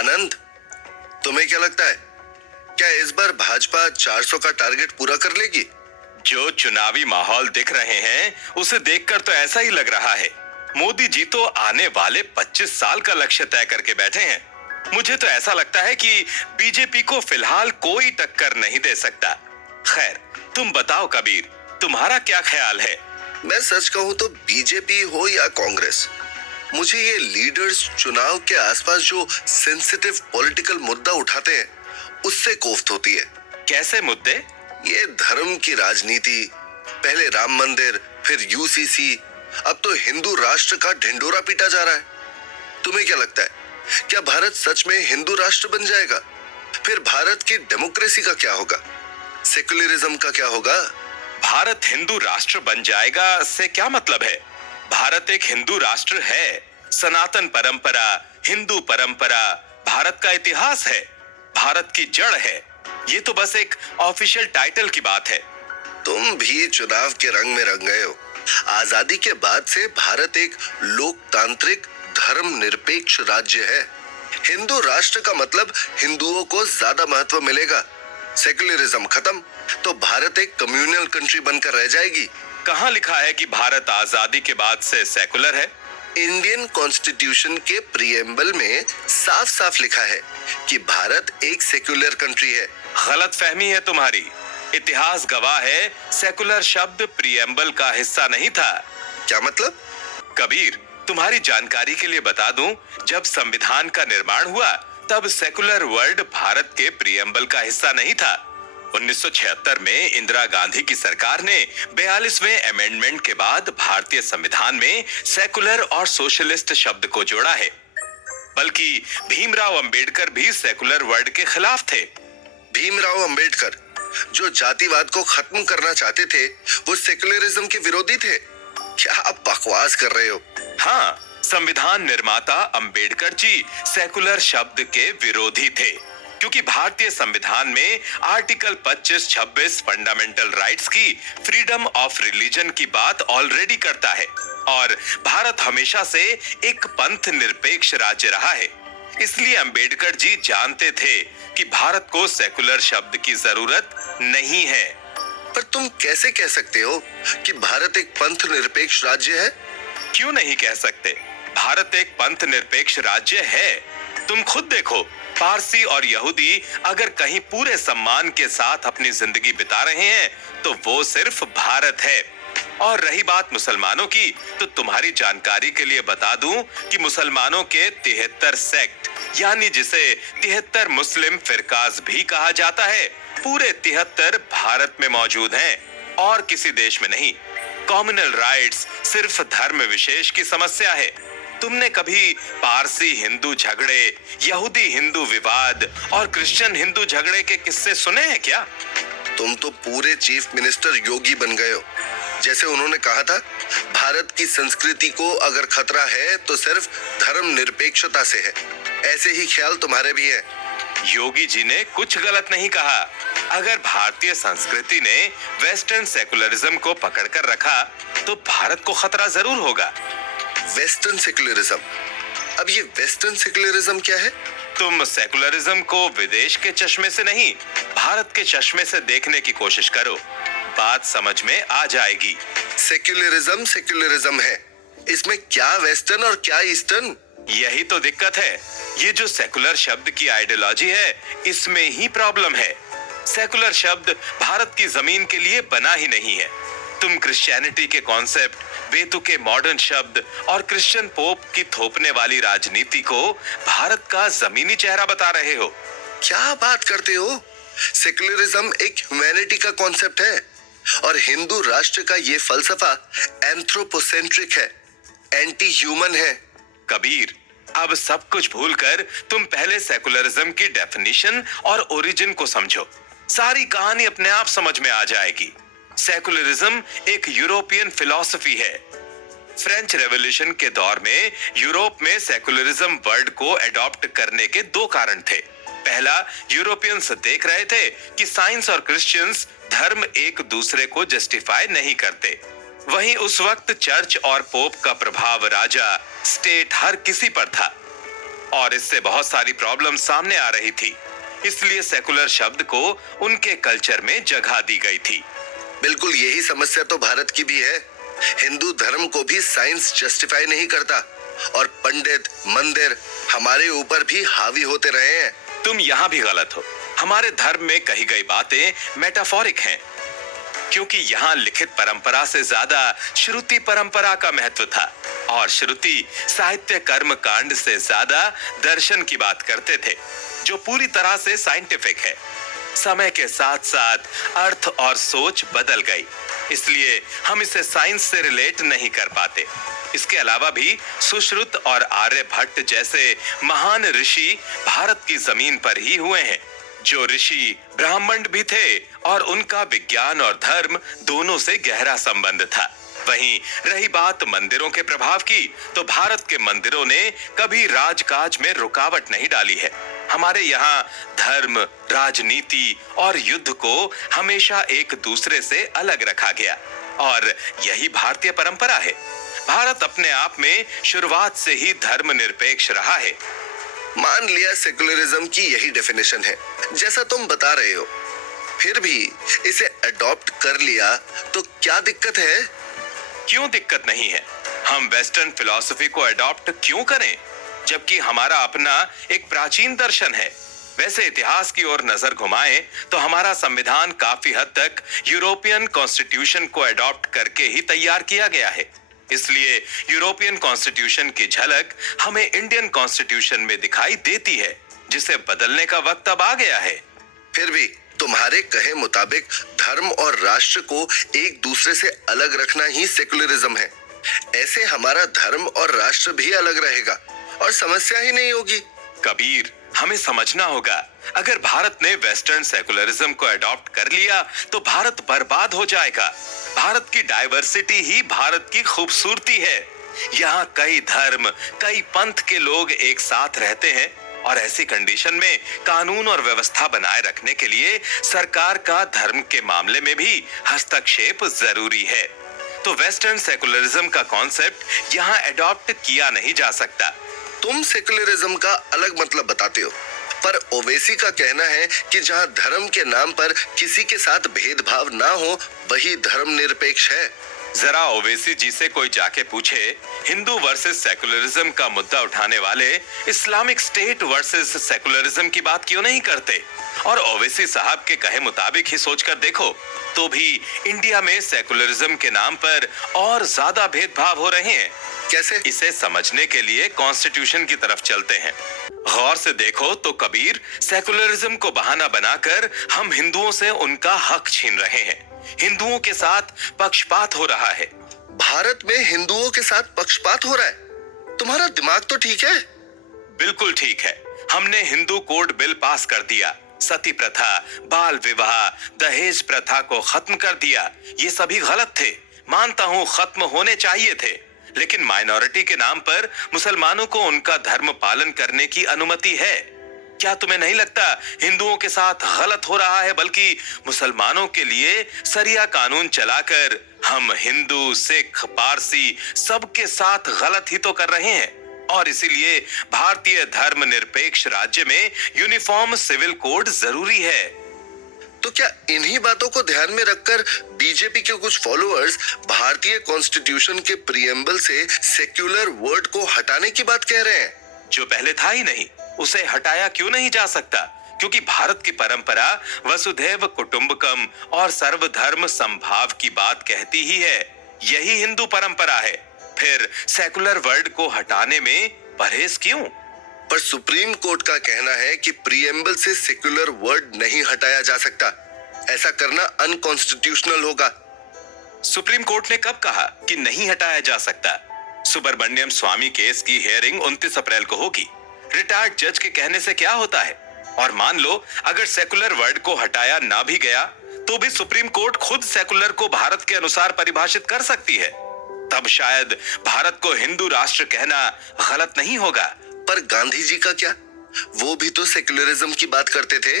आनंद, तुम्हें क्या लगता है, क्या इस बार भाजपा 400 का टारगेट पूरा कर लेगी? जो चुनावी माहौल दिख रहे हैं उसे देखकर तो ऐसा ही लग रहा है। मोदी जी तो आने वाले 25 साल का लक्ष्य तय करके बैठे हैं। मुझे तो ऐसा लगता है कि बीजेपी को फिलहाल कोई टक्कर नहीं दे सकता। खैर, तुम बताओ कबीर, तुम्हारा क्या ख्याल है? मैं सच कहूं तो बीजेपी हो या कांग्रेस, मुझे ये लीडर्स चुनाव के आसपास जो सेंसिटिव पॉलिटिकल मुद्दा उठाते हैं उससे कोफ्त होती है। कैसे मुद्दे? ये धर्म की राजनीति, पहले राम मंदिर, फिर यूसीसी, अब तो हिंदू राष्ट्र का ढिंडोरा पीटा जा रहा है। तुम्हें क्या लगता है, क्या भारत सच में हिंदू राष्ट्र बन जाएगा? फिर भारत की डेमोक्रेसी का क्या होगा? सेक्युलरिज्म का क्या होगा? भारत हिंदू राष्ट्र बन जाएगा से क्या मतलब है? भारत एक हिंदू राष्ट्र है। सनातन परंपरा, हिंदू परंपरा भारत का इतिहास है, भारत की जड़ है। ये तो बस एक ऑफिशियल टाइटल की बात है। तुम भी चुनाव के रंग में रंग गए हो। आजादी के बाद से भारत एक लोकतांत्रिक धर्मनिरपेक्ष राज्य है। हिंदू राष्ट्र का मतलब हिंदुओं को ज्यादा महत्व मिलेगा। सेक्युलरिज्म खत्म तो भारत एक कम्युनल कंट्री बनकर रह जाएगी। कहाँ लिखा है कि भारत आजादी के बाद से सेकुलर है? इंडियन कॉन्स्टिट्यूशन के प्रीएम्बल में साफ साफ लिखा है कि भारत एक सेक्युलर कंट्री है। गलत फहमी है तुम्हारी। इतिहास गवाह है, सेकुलर शब्द प्रीएम्बल का हिस्सा नहीं था। क्या मतलब? कबीर, तुम्हारी जानकारी के लिए बता दूं, जब संविधान का निर्माण हुआ तब सेकुलर वर्ड भारत के प्रीएम्बल का हिस्सा नहीं था। 1976 में इंदिरा गांधी की सरकार ने 42वें अमेंडमेंट के बाद भारतीय संविधान में सेकुलर और सोशलिस्ट शब्द को जोड़ा है। बल्कि भीमराव अंबेडकर भी सेकुलर वर्ड के खिलाफ थे। भीमराव अंबेडकर जो जातिवाद को खत्म करना चाहते थे, वो सेकुलरिज्म के विरोधी थे। क्या आप बकवास कर रहे हो? हाँ, संविधान निर्माता अंबेडकर जी सेकुलर शब्द के विरोधी थे, क्योंकि भारतीय संविधान में आर्टिकल 25-26 फंडामेंटल राइट्स की फ्रीडम ऑफ रिलीजन की बात ऑलरेडी करता है और भारत हमेशा से एक पंथ निरपेक्ष राज्य रहा है। इसलिए अंबेडकर जी जानते थे कि भारत को सेकुलर शब्द की जरूरत नहीं है। पर तुम कैसे कह सकते हो कि भारत एक पंथ निरपेक्ष राज्य है? क्यों नहीं कह सकते? भारत एक पंथ निरपेक्ष राज्य है। तुम खुद देखो, पारसी और यहूदी अगर कहीं पूरे सम्मान के साथ अपनी जिंदगी बिता रहे हैं तो वो सिर्फ भारत है। और रही बात मुसलमानों की, तो तुम्हारी जानकारी के लिए बता दूं कि मुसलमानों के 73 सेक्ट, यानी जिसे 73 मुस्लिम फिरकाज भी कहा जाता है, पूरे 73 भारत में मौजूद हैं और किसी देश में नहीं। कॉम्युनल राइट्स सिर्फ धर्म विशेष की समस्या है। तुमने कभी पारसी हिंदू झगड़े, यहूदी हिंदू विवाद और क्रिश्चियन हिंदू झगड़े के किस्से सुने हैं क्या? तुम तो पूरे चीफ मिनिस्टर योगी बन गए हो। जैसे उन्होंने कहा था, भारत की संस्कृति को अगर खतरा है तो सिर्फ धर्म निरपेक्षता से है। ऐसे ही ख्याल तुम्हारे भी है। योगी जी ने कुछ गलत नहीं कहा। अगर भारतीय संस्कृति ने वेस्टर्न सेकुलरिज्म को पकड़कर रखा तो भारत को खतरा जरूर होगा। Western secularism? अब ये वेस्टर्न सेकुलरिज्म क्या है? तुम सेकुलरिज्म को विदेश के चश्मे से नहीं, भारत के चश्मे से देखने की कोशिश करो, बात समझ में आ जाएगी। सेकुलरिज्म सेकुलरिज्म है, इसमें क्या वेस्टर्न और क्या ईस्टर्न? यही तो दिक्कत है। ये जो सेकुलर शब्द की आइडियोलॉजी है, इसमें ही प्रॉब्लम है। सेकुलर शब्द भारत की जमीन के लिए बना ही नहीं है। तुम क्रिश्चियनिटी के कॉन्सेप्ट, बेतुके मॉडर्न शब्द और क्रिश्चियन पोप की थोपने वाली राजनीति को भारत का जमीनी चेहरा बता रहे हो। क्या बात करते हो? सेकुलरिज्म एक ह्यूमैनिटी का कॉन्सेप्ट है और हिंदू राष्ट्र का ये फलसफा एंथ्रोपोसेंट्रिक है, एंटी ह्यूमन है। कबीर, अब सब कुछ भूलकर तुम पहले सेकुलरिज्म की डेफिनेशन और ओरिजिन को समझो। सारी कहानी अपने आप समझ में आ जाएगी। सेकुलरिज्म एक यूरोपियन फिलॉसफी है। फ्रेंच रेवोल्यूशन के दौर में यूरोप में सेकुलरिज्म वर्ड को एडॉप्ट करने के दो कारण थे। पहला, यूरोपियंस देख रहे थे कि साइंस और क्रिश्चियंस धर्म एक दूसरे को जस्टिफाई नहीं करते। वहीं उस वक्त चर्च और पोप का प्रभाव राजा, स्टेट, हर किसी पर था। और इससे बहुत सारी प्रॉब्लम सामने आ रही थी। इसलिए सेकुलर शब्द को उनके कल्चर में जगह दी गई थी। बिल्कुल यही समस्या तो भारत की भी है। हिंदू धर्म को भी साइंस जस्टिफाई नहीं करता और पंडित मंदिर हमारे ऊपर भी हावी होते रहे हैं। तुम यहाँ भी गलत हो। हमारे धर्म में कही गई बातें मेटाफोरिक हैं, क्योंकि यहाँ लिखित परंपरा से ज्यादा श्रुति परंपरा का महत्व था और श्रुति साहित्य कर्म कांड से ज्यादा दर्शन की बात करते थे, जो पूरी तरह से साइंटिफिक है। समय के साथ साथ अर्थ और सोच बदल गई, इसलिए हम इसे साइंस से रिलेट नहीं कर पाते। इसके अलावा भी सुश्रुत और आर्यभट्ट जैसे महान ऋषि भारत की जमीन पर ही हुए हैं। जो ऋषि ब्राह्मण भी थे और उनका विज्ञान और धर्म दोनों से गहरा संबंध था। वहीं रही बात मंदिरों के प्रभाव की, तो भारत के मंदिरों ने कभी राजकाज में रुकावट नहीं डाली है। हमारे यहाँ धर्म, राजनीति और युद्ध को हमेशा एक दूसरे से अलग रखा गया और यही भारतीय परंपरा है। भारत अपने आप में शुरुआत से ही धर्मनिरपेक्ष रहा है। मान लिया सेकुलरिज्म की यही डेफिनेशन है जैसा तुम बता रहे हो, फिर भी इसे अडॉप्ट कर लिया तो क्या दिक्कत है? क्यों दिक्कत नहीं है? हम वेस्टर्न फिलॉसफी को अडॉप्ट क्यों करें, जबकि हमारा अपना एक प्राचीन दर्शन है। वैसे इतिहास की ओर नजर घुमाएं तो हमारा संविधान काफी हद तक यूरोपियन कॉन्स्टिट्यूशन को अडॉप्ट करके ही तैयार किया गया है। इसलिए यूरोपियन कॉन्स्टिट्यूशन की झलक हमें इंडियन कॉन्स्टिट्यूशन में दिखाई देती है, जिसे बदलने का वक्त अब आ गया है। फिर भी तुम्हारे कहे मुताबिक धर्म और राष्ट्र को एक दूसरे से अलग रखना ही सेकुलरिज्म है। ऐसे हमारा धर्म और राष्ट्र भी अलग रहेगा और समस्या ही नहीं होगी। कबीर, हमें समझना होगा, अगर भारत ने वेस्टर्न सेकुलरिज्म को अडॉप्ट कर लिया तो भारत बर्बाद हो जाएगा। भारत की डाइवर्सिटी ही भारत की खूबसूरती है। यहाँ कई धर्म, कई पंथ के लोग एक साथ रहते हैं और ऐसी कंडीशन में कानून और व्यवस्था बनाए रखने के लिए सरकार का धर्म के मामले में भी हस्तक्षेप जरूरी है। तो वेस्टर्न सेकुलरिज्म का कॉन्सेप्ट यहाँ अडॉप्ट किया नहीं जा सकता। तुम सेकुलरिज्म का अलग मतलब बताते हो, पर ओवैसी का कहना है कि जहां धर्म के नाम पर किसी के साथ भेदभाव ना हो वही धर्मनिरपेक्ष है। जरा ओवैसी जी से कोई जाके पूछे, हिंदू वर्सेस सेकुलरिज्म का मुद्दा उठाने वाले इस्लामिक स्टेट वर्सेस सेकुलरिज्म की बात क्यों नहीं करते? और ओवैसी साहब के कहे मुताबिक ही सोचकर देखो तो भी इंडिया में सेकुलरिज्म के नाम पर और ज्यादा भेदभाव हो रहे हैं। कैसे? इसे समझने के लिए कॉन्स्टिट्यूशन की तरफ चलते हैं। गौर से देखो तो कबीर, सेकुलरिज्म को बहाना बनाकर हम हिंदुओं से उनका हक छीन रहे हैं। हिंदुओं के साथ पक्षपात हो रहा है। भारत में हिंदुओं के साथ पक्षपात हो रहा है? तुम्हारा दिमाग तो ठीक है? बिल्कुल ठीक है। हमने हिंदू कोड बिल पास कर दिया, सती प्रथा, बाल विवाह, दहेज प्रथा को खत्म कर दिया। ये सभी गलत थे, मानता हूँ खत्म होने चाहिए थे, लेकिन माइनॉरिटी के नाम पर मुसलमानों को उनका धर्म पालन करने की अनुमति है। क्या तुम्हें नहीं लगता हिंदुओं के साथ गलत हो रहा है, बल्कि मुसलमानों के लिए सरिया कानून चलाकर हम हिंदू, सिख, पारसी सबके साथ गलत ही तो कर रहे हैं। और इसीलिए भारतीय धर्मनिरपेक्ष राज्य में यूनिफॉर्म सिविल कोड जरूरी है। तो क्या इन्हीं बातों को ध्यान में रखकर बीजेपी के कुछ फॉलोअर्स भारतीय कॉन्स्टिट्यूशन के प्रीएम्बल से सेक्युलर वर्ड को हटाने की बात कह रहे हैं? जो पहले था ही नहीं, उसे हटाया क्यों नहीं जा सकता? क्योंकि भारत की परंपरा वसुधैव कुटुंबकम और सर्वधर्म संभाव की बात कहती ही है। यही हिंदू परंपरा है। फिर सेकुलर वर्ड को हटाने में परहेज क्यों? पर सुप्रीम कोर्ट का कहना है कि प्रीएम्बल से सेक्युलर वर्ड नहीं हटाया जा सकता। ऐसा करना अनकॉन्स्टिट्यूशनल होगा। सुप्रीम कोर्ट ने कब कहा कि नहीं हटाया जा सकता? सुब्रमण्यम स्वामी केस की हियरिंग 29 अप्रैल को होगी। रिटायर्ड जज के कहने से क्या होता है? और मान लो अगर सेकुलर वर्ड को हटाया ना भी गया तो भी सुप्रीम कोर्ट खुद सेकुलर को भारत के अनुसार परिभाषित कर सकती है। तब शायद भारत को हिंदू राष्ट्र कहना गलत नहीं होगा। पर गांधी जी का क्या? वो भी तो सेकुलरिज्म की बात करते थे।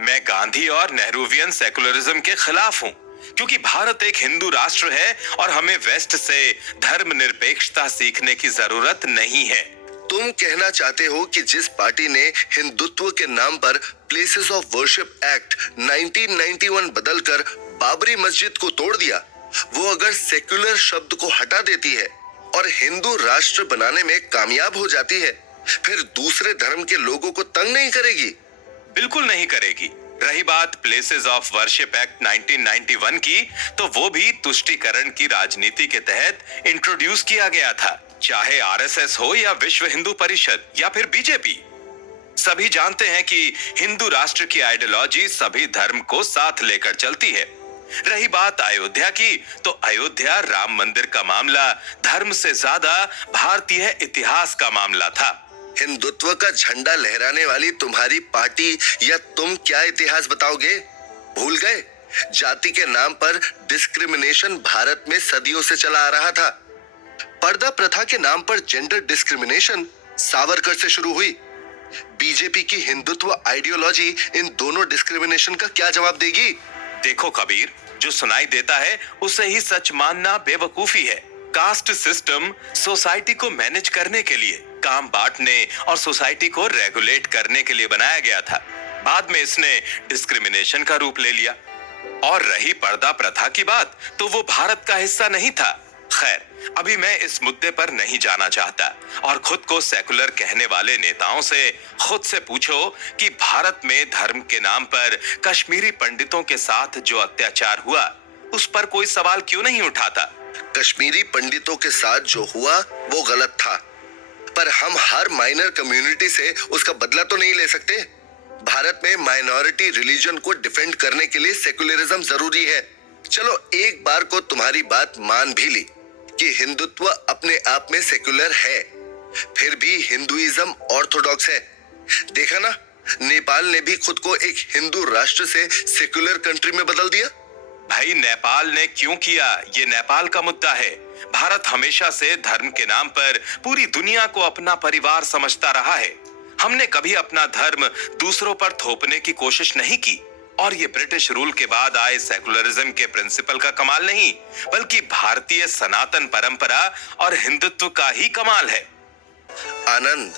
मैं गांधी और नेहरूवियन सेकुलरिज्म के खिलाफ हूं, क्योंकि भारत एक हिंदू राष्ट्र है और हमें वेस्ट से धर्मनिरपेक्षता सीखने की जरूरत नहीं है। तुम कहना चाहते हो कि जिस पार्टी ने हिंदुत्व के नाम पर प्लेसेस ऑफ वर्शिप एक्ट 1991 बदलकर बाबरी मस्जिद को तोड़ दिया, वो अगर सेक्युलर शब्द को हटा देती है और हिंदू राष्ट्र बनाने में कामयाब हो जाती है, फिर दूसरे धर्म के लोगों को तंग नहीं करेगी? बिल्कुल नहीं करेगी। रही बात प्लेसेस ऑफ वर्शिप एक्ट 1991 की, तो वो भी तुष्टीकरण की राजनीति के तहत इंट्रोड्यूस किया गया था। चाहे आरएसएस हो या विश्व हिंदू परिषद या फिर बीजेपी, सभी जानते हैं कि हिंदू राष्ट्र की आइडियोलॉजी सभी धर्म को साथ लेकर चलती है। रही बात अयोध्या की, तो अयोध्या राम मंदिर का मामला धर्म से ज्यादा भारतीय इतिहास का मामला था। हिंदुत्व का झंडा लहराने वाली तुम्हारी पार्टी या तुम क्या इतिहास बताओगे? भूल गए? जाति के नाम पर डिस्क्रिमिनेशन भारत में सदियों से चला आ रहा था। पर्दा प्रथा के नाम पर जेंडर डिस्क्रिमिनेशन सावरकर से शुरू हुई। बीजेपी की हिंदुत्व आइडियोलॉजी इन दोनों डिस्क्रिमिनेशन का क्या जवाब देगी? देखो कबीर, जो सुनाई देता है उसे ही सच मानना बेवकूफी है। कास्ट सिस्टम सोसाइटी को मैनेज करने के लिए, काम बांटने और सोसाइटी को रेगुलेट करने के लिए बनाया गया था। बाद में इसने डिस्क्रिमिनेशन का रूप ले लिया। और रही पर्दा प्रथा की बात, तो वो भारत का हिस्सा नहीं था। खैर, अभी मैं इस मुद्दे पर नहीं जाना चाहता, और खुद को सेकुलर कहने वाले नेताओं से खुद से पूछो कि भारत में धर्म के नाम पर कश्मीरी पंडितों के साथ जो अत्याचार हुआ, उस पर कोई सवाल क्यों नहीं उठाता? कश्मीरी पंडितों के साथ जो हुआ वो गलत था, पर हम हर माइनर कम्युनिटी से उसका बदला तो नहीं ले सकते। भारत में माइनॉरिटी रिलीजन को डिफेंड करने के लिए सेकुलरिज्म जरूरी है। चलो एक बार को तुम्हारी बात मान भी ली कि हिंदुत्व अपने आप में सेकुलर है, फिर भी हिंदुइज्म ऑर्थोडॉक्स है। देखा ना, नेपाल ने भी खुद को एक हिंदू राष्ट्र से सेकुलर कंट्री में बदल दिया। भाई, नेपाल ने क्यों किया, ये नेपाल का मुद्दा है। भारत हमेशा से धर्म के नाम पर पूरी दुनिया को अपना परिवार समझता रहा है। हमने कभी अपना धर्म दूसरों पर थोपने की कोशिश नहीं की, और ये ब्रिटिश रूल के बाद आए सेकुलरिज्म के प्रिंसिपल का कमाल नहीं, बल्कि भारतीय सनातन परंपरा और हिंदुत्व का ही कमाल है। आनंद,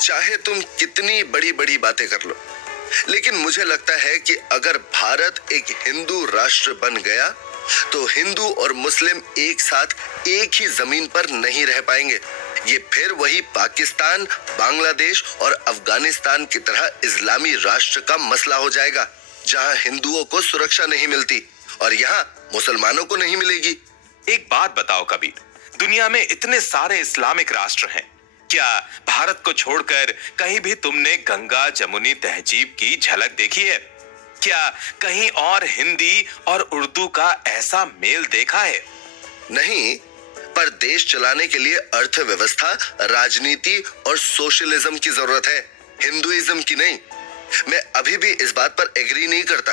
चाहे तुम कितनी बड़ी बड़ी बातें कर लो, लेकिन मुझे लगता है कि अगर भारत एक हिंदू राष्ट्र बन गया, तो हिंदू और मुस्लिम एक साथ एक ही जमीन पर नहीं रह पाएंगे। ये फिर वही पाकिस्तान, बांग्लादेश और अफगानिस्तान की तरह इस्लामी राष्ट्र का मसला हो जाएगा, जहां हिंदुओं को सुरक्षा नहीं मिलती और यहां मुसलमानों को नहीं मिलेगी। एक बात बताओ कबीर, दुनिया में इतने सारे इस्लामिक राष्ट्र हैं, क्या भारत को छोड़कर कहीं भी तुमने गंगा जमुनी तहजीब की झलक देखी है? क्या कहीं और हिंदी और उर्दू का ऐसा मेल देखा है? नहीं, पर देश चलाने के लिए अर्थव्यवस्था, राजनीति और सोशलिज्म की जरूरत है, हिंदुइज्म की नहीं। मैं अभी भी इस बात पर एग्री नहीं करता।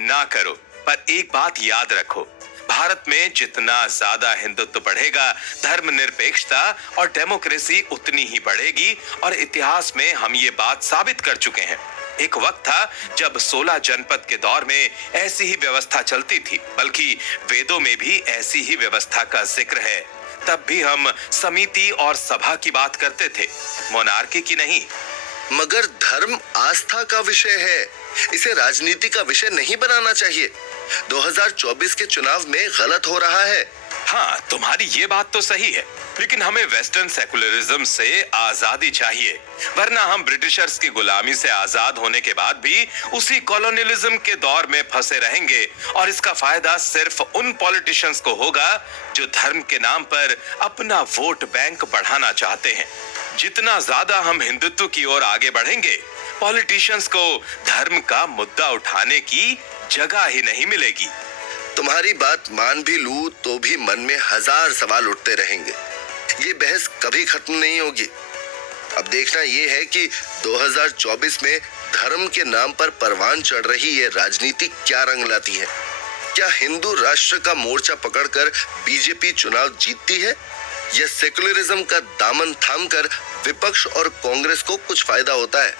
ना करो, पर एक बात याद रखो, भारत में जितना ज्यादा हिंदुत्व बढ़ेगा, धर्मनिरपेक्षता और डेमोक्रेसी उतनी ही बढ़ेगी। और इतिहास में हम ये बात साबित कर चुके हैं। एक वक्त था जब 16 जनपद के दौर में ऐसी ही व्यवस्था चलती थी, बल्कि वेदों में भी ऐसी ही व्यवस्था का जिक्र है। तब भी हम समिति और सभा की बात करते थे, मोनार्की की नहीं। मगर धर्म आस्था का विषय है, इसे राजनीति का विषय नहीं बनाना चाहिए। 2024 के चुनाव में गलत हो रहा है। हाँ, तुम्हारी ये बात तो सही है, लेकिन हमें वेस्टर्न सेकुलरिज्म से आजादी चाहिए, वरना हम ब्रिटिशर्स की गुलामी से आजाद होने के बाद भी उसी कॉलोनियलिज्म के दौर में फंसे रहेंगे। और इसका फायदा सिर्फ उन पॉलिटिशियंस को होगा जो धर्म के नाम पर अपना वोट बैंक बढ़ाना चाहते हैं। जितना ज्यादा हम हिंदुत्व की ओर आगे बढ़ेंगे, पॉलिटिशियंस को धर्म का मुद्दा उठाने की जगह ही नहीं मिलेगी। तुम्हारी बात मान भी लूं तो भी मन में हजार सवाल उठते रहेंगे। ये बहस कभी खत्म नहीं होगी। अब देखना ये है कि 2024 में धर्म के नाम पर परवान चढ़ रही ये राजनीति क्या रंग लाती है। क्या हिंदू राष्ट्र का मोर्चा पकड़कर बीजेपी चुनाव जीतती है, या सेकुलरिज्म का दामन थामकर विपक्ष और कांग्रेस को कुछ फायदा होता है?